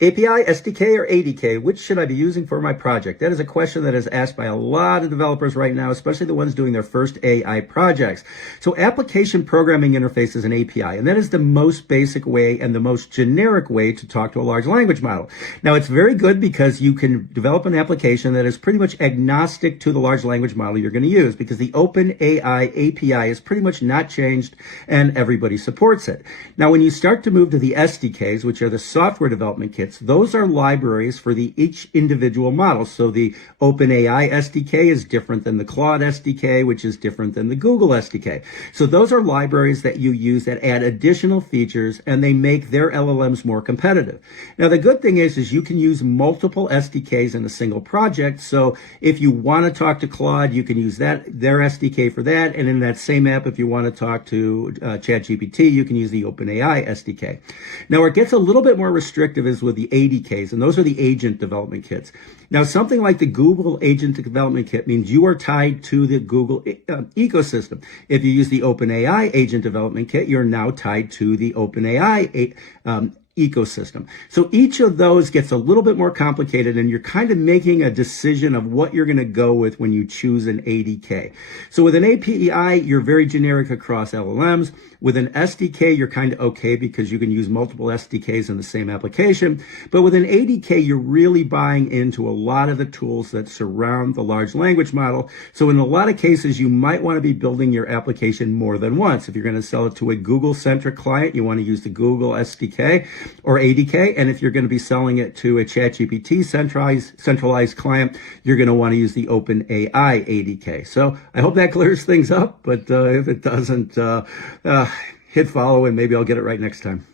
API, SDK, or ADK, which should I be using for my project? That is a question that is asked by a lot of developers right now, especially the ones doing their first AI projects. So application programming interface is an API, and that is the most basic way and the most generic way to talk to a large language model. Now, it's very good because you can develop an application that is pretty much agnostic to the large language model you're going to use, because the OpenAI API is pretty much not changed and everybody supports it. Now, when you start to move to the SDKs, which are the software development kits, those are libraries for each individual model. So the OpenAI SDK is different than the Claude SDK, which is different than the Google SDK. So those are libraries that you use that add additional features, and they make their LLMs more competitive. Now, the good thing is you can use multiple SDKs in a single project. So if you want to talk to Claude, you can use their SDK for that. And in that same app, if you want to talk to ChatGPT, you can use the OpenAI SDK. Now, where it gets a little bit more restrictive is with the ADKs, and those are the agent development kits. Now, something like the Google agent development kit means you are tied to the Google ecosystem. If you use the OpenAI agent development kit, you're now tied to the OpenAI ecosystem. So each of those gets a little bit more complicated, and you're kind of making a decision of what you're going to go with when you choose an ADK. So with an API, you're very generic across LLMs. With an SDK, you're kind of okay because you can use multiple SDKs in the same application. But with an ADK, you're really buying into a lot of the tools that surround the large language model. So in a lot of cases, you might want to be building your application more than once. If you're going to sell it to a Google-centric client, you want to use the Google SDK or ADK. And if you're going to be selling it to a ChatGPT centralized client, you're going to want to use the OpenAI ADK. So I hope that clears things up, but if it doesn't, hit follow and maybe I'll get it right next time.